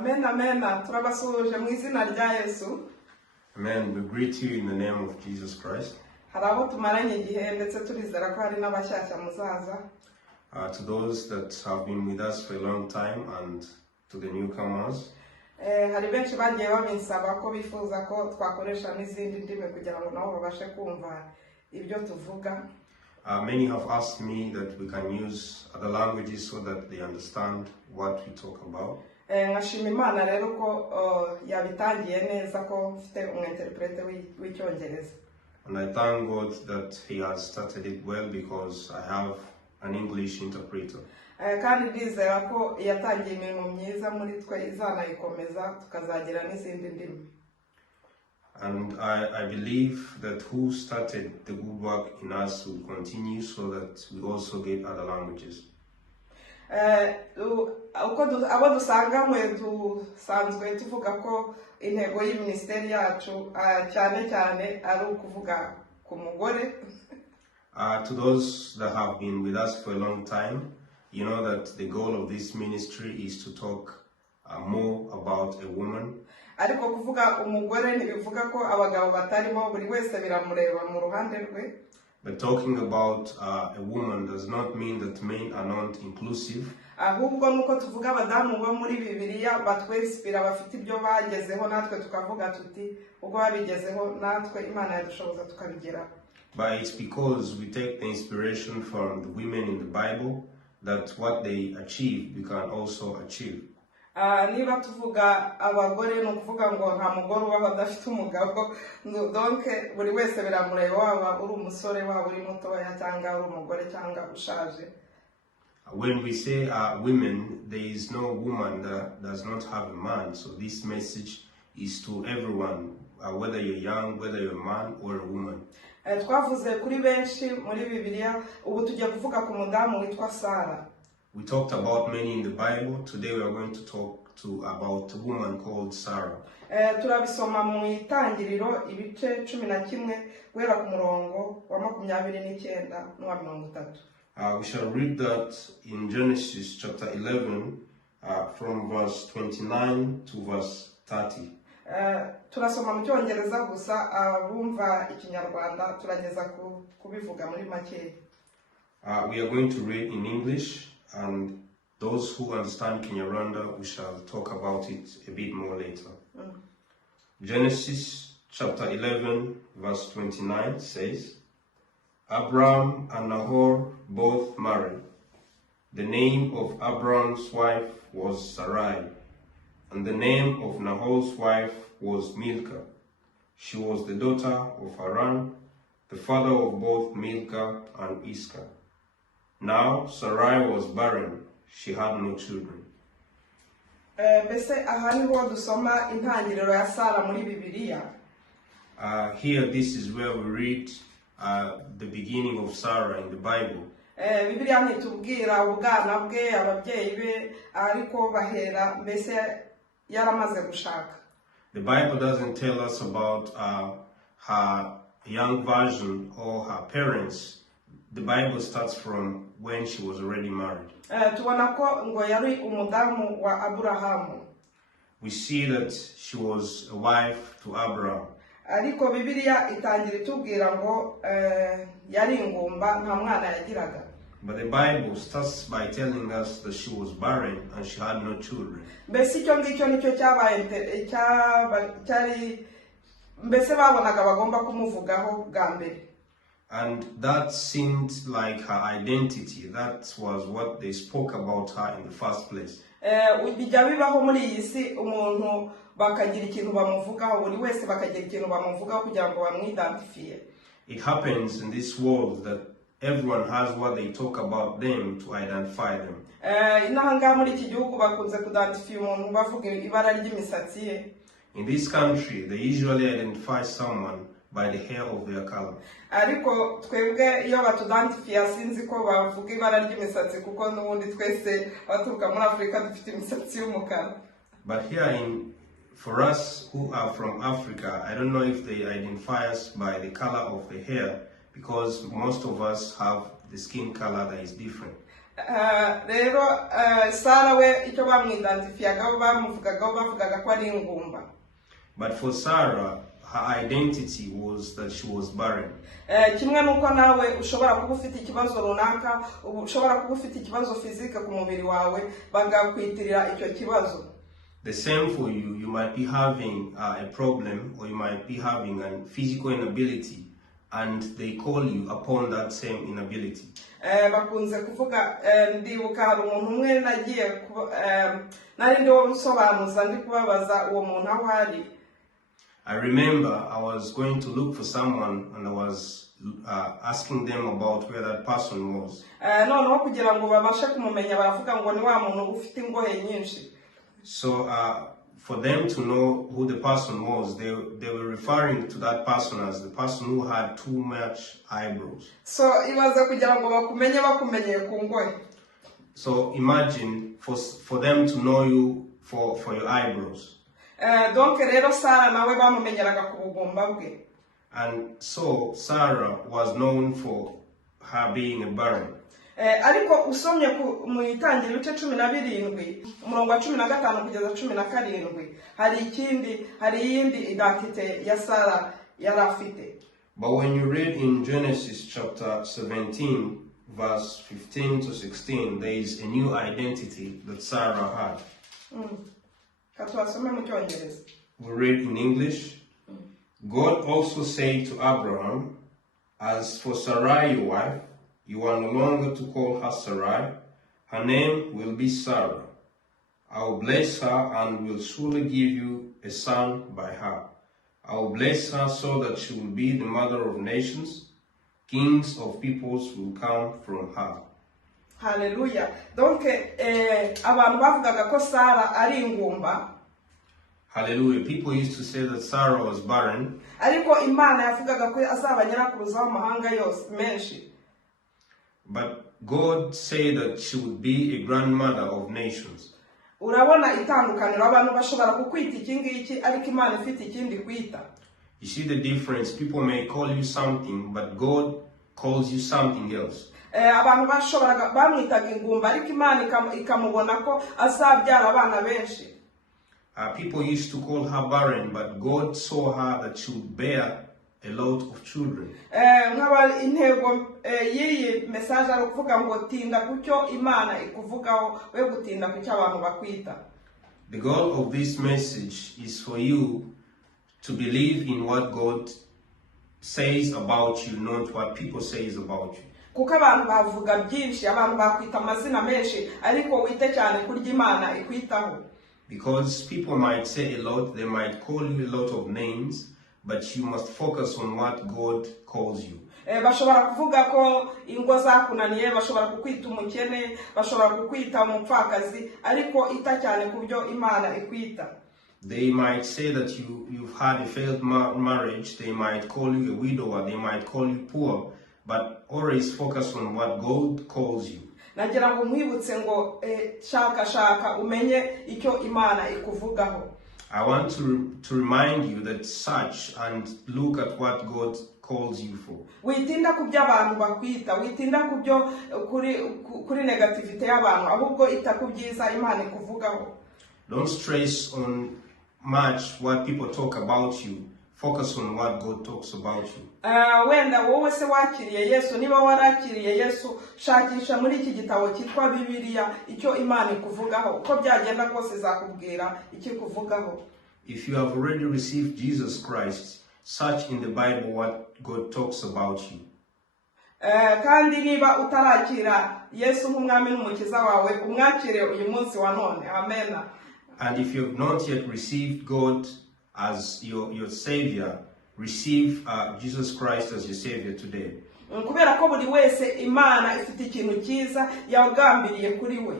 Amen, amen. Turabasuhuje mu izina rya Yesu. Amen. We greet you in the name of Jesus Christ. Hari abo tumaranye igihe ndetse turizera ko hari n'abashyashya muzaza. To those that have been with us for a long time and to the newcomers. Hari benshi bagiye babinsaba ko bifuza ko twakoresha n'izindi ndimi kugira ngo nabo babashe kumva ibyo tuvuga. Many have asked me that we can use other languages so that they understand what we talk about. Nkashima Imana rero ko yabitangiye neza ko mfite umwinterprete w'icyongereza. And I thank God that He has started it well because I have an English interpreter. Kandi ndizera ko yatangiye imirimo myiza muri twe izanayikomeza tukazagira n'izindi ndimi. And I believe that who started the good work in us will continue so that we also get other languages. Abo dusanganywe dusanzwe tuvuga ko intego y'iminisiteri yacu cyane cyane ari ukuvuga ku mugore. To those that have been with us for a long time, you know that the goal of this ministry is to talk more about a woman. Ariko kuvuga umugore ntibivuga ko abagabo batarimo, buri wese biramureba mu ruhande rwe. But talking about a woman does not mean that men are not inclusive. Ahubwo nuko tuvuga abadamu bo muri Bibiliya batwesipira bafite ibyo bagezeho natwe tukavuga tuti ubwo babigezeho natwe Imana yadushoboza tukabigeraho. But it's because we take the inspiration from the women in the Bible that what they achieve we can also achieve. Niba tuvuga abagore no kuvuga ngo nta mugore ubaho adafite umugabo, donc buri wese biramureba waba uri umusore waba uri mutoya cyangwa uri umugore cyangwa ushaje. When we say women, there is no woman that does not have a man. So this message is to everyone, whether you're young, whether you're a man or a woman. Twavuze kuri benshi muri Bibiliya, ubu tugiye kuvuga ku mudamu witwa Sara. We talked about many in the Bible. Today we are going to talk about a woman called Sara. Turabisoma mu Itangiriro ibice 11 guhera ku murongo wa 29 n'uwa 30. We shall read that in Genesis chapter 11 from verse 29 to verse 30. Turasoma mu cyongereza gusa, abumva ikinyarwanda turageza kubivuga muri make. We are going to read in English, and those who understand Kinyarwanda, we shall talk about it a bit more later. Genesis chapter 11 verse 29 says, Abraham and Nahor both married. The name of Abraham's wife was Sarai, and the name of Nahor's wife was Milcah. She was the daughter of Haran, the father of both Milcah and Iscah. Now Sarai was barren, she had no children. Bese aha niho dusoma intangiriro ya Sara muri Bibiliya. Here, this is where we read the beginning of Sarah in the Bible. Bibiliya ntitubwira ubwana bwe, ababyeyi be, ariko bahera mbese yaramaze gushaka. The Bible doesn't tell us about her young version or her parents. The Bible starts from when she was already married. Tubona ko ngo yari umudamu wa Aburahamu. We see that she was a wife to Abraham. Ariko Bibiliya itangira itubwira ngo yari ingumba nta mwana yagiraga. But the Bible starts by telling us that she was barren and she had no children. Mbese icyo ngicyo nicyo cyari mbese babonaga bagomba kumuvugaho bwa mbere. And that seemed like her identity. That was what they spoke about her in the first place. Bijya bibaho muri iyi si umuntu bakagira ikintu bamuvugaho, buri wese bakagira ikintu bamuvugaho kugira ngo bamwidentifiye. It happens in this world that everyone has what they talk about them to identify them. Inaha muri iki gihugu bakunze kudantifiya umuntu bavuga ibara ry'imisatsi ye. In this country, they usually identify someone by the hair of their color. Ariko twebwe iyo batudantifiya sinzi ko bavuga ibara ry'imisatsi kuko n'ubundi twese baturuka muri Afrika dufite imisatsi y'umukara. But here for us who are from Africa, I don't know if they identify us by the color of the hair, because most of us have the skin color that is different. rero Sara we icyo bamwidentifiyagaho bamuvugagaho bavugaga ko ari ingumba. But for Sarah, her identity was that she was barren. Kimwe nuko nawe ushobora kuba ufite ikibazo runaka, ushobora kuba ufite ikibazo fizike ku mubiri wawe bagakwitirira icyo kibazo. The same for you. You might be having a problem, or you might be having a physical inability, and they call you upon that same inability. Bakunze kuvuga ndibuka hari umuntu umwe nagiye nari ndiwo nsobanuza ndi kubabaza uwo muntu aho ari. I remember I was going to look for someone, and I was asking them about where that person was. Noneho kugira ngo babashe kumumenya baravuga ngo ni wa muntu ufite ingohe nyinshi. So for them to know who the person was, they were referring to that person as the person who had too much eyebrows. So ibaze kugira ngo bakumenyeye ku ngohe. So imagine for them to know you for your eyebrows. Donc rero Sara nawe bamumenyeraga ku bugumba bwe. And so Sarah was known for her being a barren. Ariko usomye mu itangiriro ibice 17 umurongo wa 15 kugeza 17 hari yindi identite ya Sara yari afite. But when you read in Genesis chapter 17 verse 15 to 16, there is a new identity that Sarah had. We read in English. God also said to Abraham, "As for Sarai your wife, you are no longer to call her Sarai. Her name will be Sarah. I will bless her and will surely give you a son by her. I will bless her so that she will be the mother of nations. Kings of peoples will come from her." Hallelujah. Donc abantu bavugaga ko Sara ari ingumba. Hallelujah. People used to say that Sarah was barren. Ariko Imana yavugaga ko azaba nyirakuruza w'amahanga yose menshi. But God said that she would be a grandmother of nations. Urabona itandukaniro abantu bashobora kukwita ikingiki ariko Imana ifite ikindi kwita. You see the difference? People may call you something, but God calls you something else. Abantu bashoboraga bamwitaga ingumba ariko Imana ikamubona ko azabyara abana benshi. People used to call her barren, but God saw her that she would bear a lot of children. Nk'aba intego y'iyi message ari kuvuga ngo tinda kucyo Imana ikuvugaho we gutinda kucyo abantu bakwita. The goal of this message is for you to believe in what God says about you, not what people says about you. Kuko abantu bavuga byinshi, abantu bakwita amazina menshi, ariko wite cyane kurya Imana ikwitaho. Because people might say a lot, they might call you a lot of names, but you must focus on what God calls you. Bashobora kuvuga ko ingo zakunaniye, bashobora kukwita umukene, bashobora kukwita umupfakazi, ariko ita cyane kubyo Imana ikwita. They might say that you've had a failed marriage, they might call you a widower, they might call you poor, but always focus on what God calls you. Nagira ngo mwibutse ngo shaka umenye icyo Imana ikuvugaho. I want to remind you that search and look at what God calls you for. Witinda kubyo abantu bakwita, witinda kubyo kuri negativity y'abantu, ahubwo ita kubyiza Imana ikuvugaho. Don't stress on much what people talk about you. Focus on what God talks about you. Wenda wowe se wakiriye Yesu, niba warakiriye Yesu, shakisha muri iki gitabo cyitwa Bibiliya icyo Imana ikuvugaho, uko byagenda kose zakubwira icyo ikuvugaho. If you have already received Jesus Christ, search in the Bible what God talks about you. Kandi niba utarakira Yesu nk'umwami n'umukiza wawe, umwakire uyu munsi wa none. Amen. And if you have not yet received God as your Savior, receive Jesus Christ as your Savior today. Kubera ko buri wese Imana ifite ikintu cyiza yagambiriye kuri we.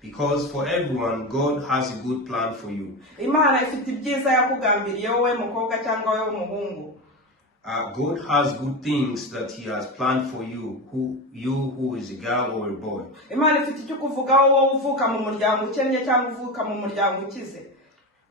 Because for everyone, God has a good plan for you. Imana ifite ibyiza yakugambiriye wowe mukobwa cyangwa wowe umuhungu. God has good things that He has planned for you, who is a girl or a boy. Imana ifite icyo kuvugaho wowe uvuka mu muryango ukennye cyangwa uvuka mu muryango ukize.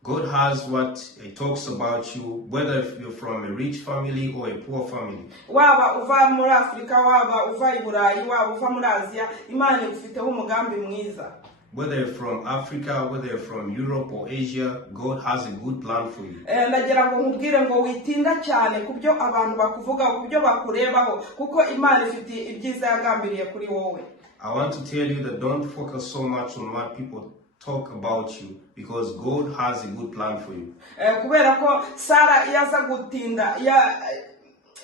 God has what He talks about you, whether you're from a rich family or a poor family. waba uva muri Afurika, waba uva i Burayi, waba uva muri Aziya, Imana igufiteho umugambi mwiza. Whether you're from Africa, whether you're from Europe or Asia, God has a good plan for you. Ndagira ngo nkubwire ngo witinda cyane kubyo abantu bakuvuga, kubyo bakurebaho, kuko Imana ifite ibyiza yagambiriye kuri wowe. I want to tell you that don't focus so much on what people talk about you, because God has a good plan for you. Kubera ko Sara yaza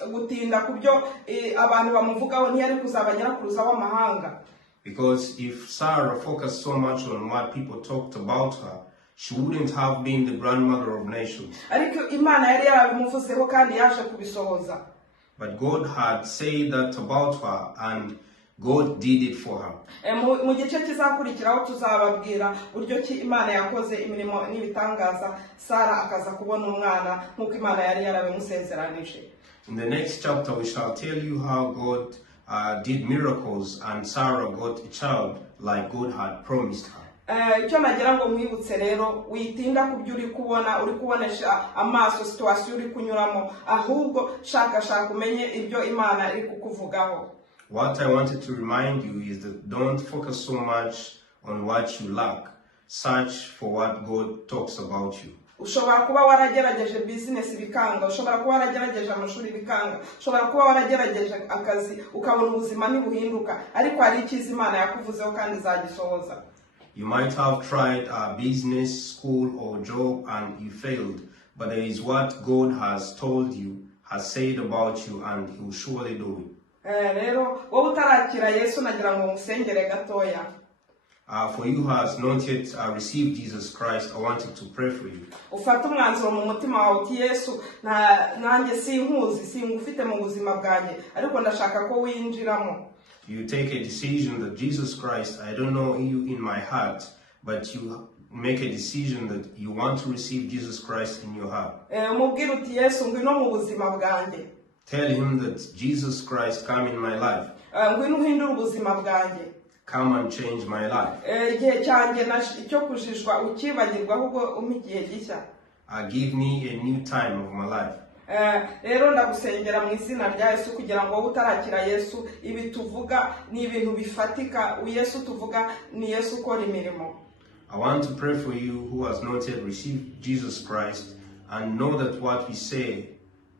gutinda kubyo abantu bamuvugaho, ntiyari kuzaba nyirakuruza w'amahanga. Because if Sarah focused so much on what people talked about her, she wouldn't have been the grandmother of nations. Ariko Imana yari yarabimuvuzeho kandi yaje kubisohoza. But God had said that about her, and God did it for her. Mu gice kizakurikiraho tuzababwira uburyo ki Imana yakoze imirimo n'ibitangaza, Sara akaza kubona umwana nk'uko Imana yari yarabimusezeranije. In the next chapter, we shall tell you how God did miracles and Sarah got a child like God had promised her. Icyo nagira ngo mwibutse rero, witinda kubyo uri kubonesha amaso situation uri kunyuramo, ahubwo shaka umenye ibyo Imana iri kukuvugaho. What I wanted to remind you is that don't focus so much on what you lack. Search for what God talks about you. Ushobora kuba waragerageje business bikanga, ushobora kuba waragerageje amashuri bikanga, ushobora kuba waragerageje akazi ukabona ubuzima ntibuhinduka, ariko hari icyiza Imana yakuvuzeho kandi izagisohoza. You might have tried a business, school or job and you failed, but there is what God has told you, has said about you, and He will surely do it. Rero wowe utarakira Yesu nagira ngo musengere gatoya. For you who has not yet received Jesus Christ, I wanted to pray for you. Ufata umwanzuro mu mutima wawe uti Yesu nanjye sinkuzi, singufite mu buzima bwanjye, ariko ndashaka ko winjiramo. You take a decision that Jesus Christ, I don't know you in my heart, but you make a decision that you want to receive Jesus Christ in your heart. Umubwire uti Yesu ngwino mu buzima bwanjye. Tell Him that Jesus Christ, come in my life. Ngwino uhindure ubuzima bwanjye. Come and change my life. Igihe cyanjye icyo kujijwa ukibagirwa, ahubwo umpe igihe gishya. Give me a new time of my life. Rero ndagusengera mu izina rya Yesu kugira ngo wowe utarakira Yesu, ibi tuvuga ni ibintu bifatika. Yesu tuvuga ni Yesu ukora imirimo. I want to pray for you who has not yet received Jesus Christ and know that what we say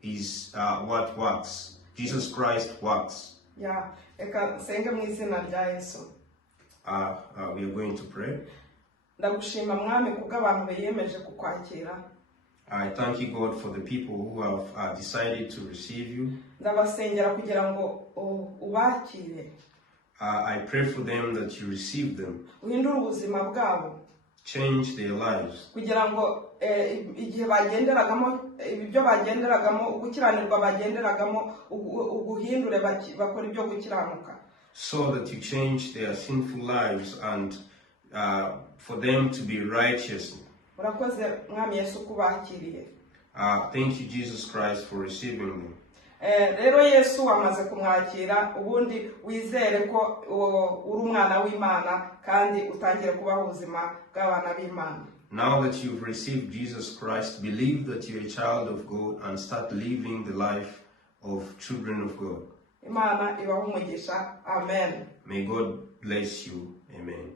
is what works. Jesus Christ works. Yeah, eka senge mu izina rya Yesu. We are going to pray. Ndagushima mwami kubw'abantu beyemeje kukwakira. I thank you, God, for the people who have decided to receive you. Ndabasengera kugira ngo ubakire. I pray for them that you receive them. Uhindure ubuzima bwabo. Change their lives. Kugira ngo igihe bagenderagamo, ibyo bagenderagamo, ugukiranirwa bagenderagamo, uguhindure bakora ibyo gukiranuka. So that you change their sinful lives and for them to be righteous. Urakoze mwami Yesu kubakiriye. Thank you, Jesus Christ, for receiving them. Rero Yesu wamaze kumwakira, ubundi wizere ko uri umwana w'Imana kandi utangire kubaho ubuzima bw'abana b'Imana. Now that you've received Jesus Christ, believe that you're a child of God and start living the life of children of God. Imana ibahe umugisha. Amen. May God bless you. Amen.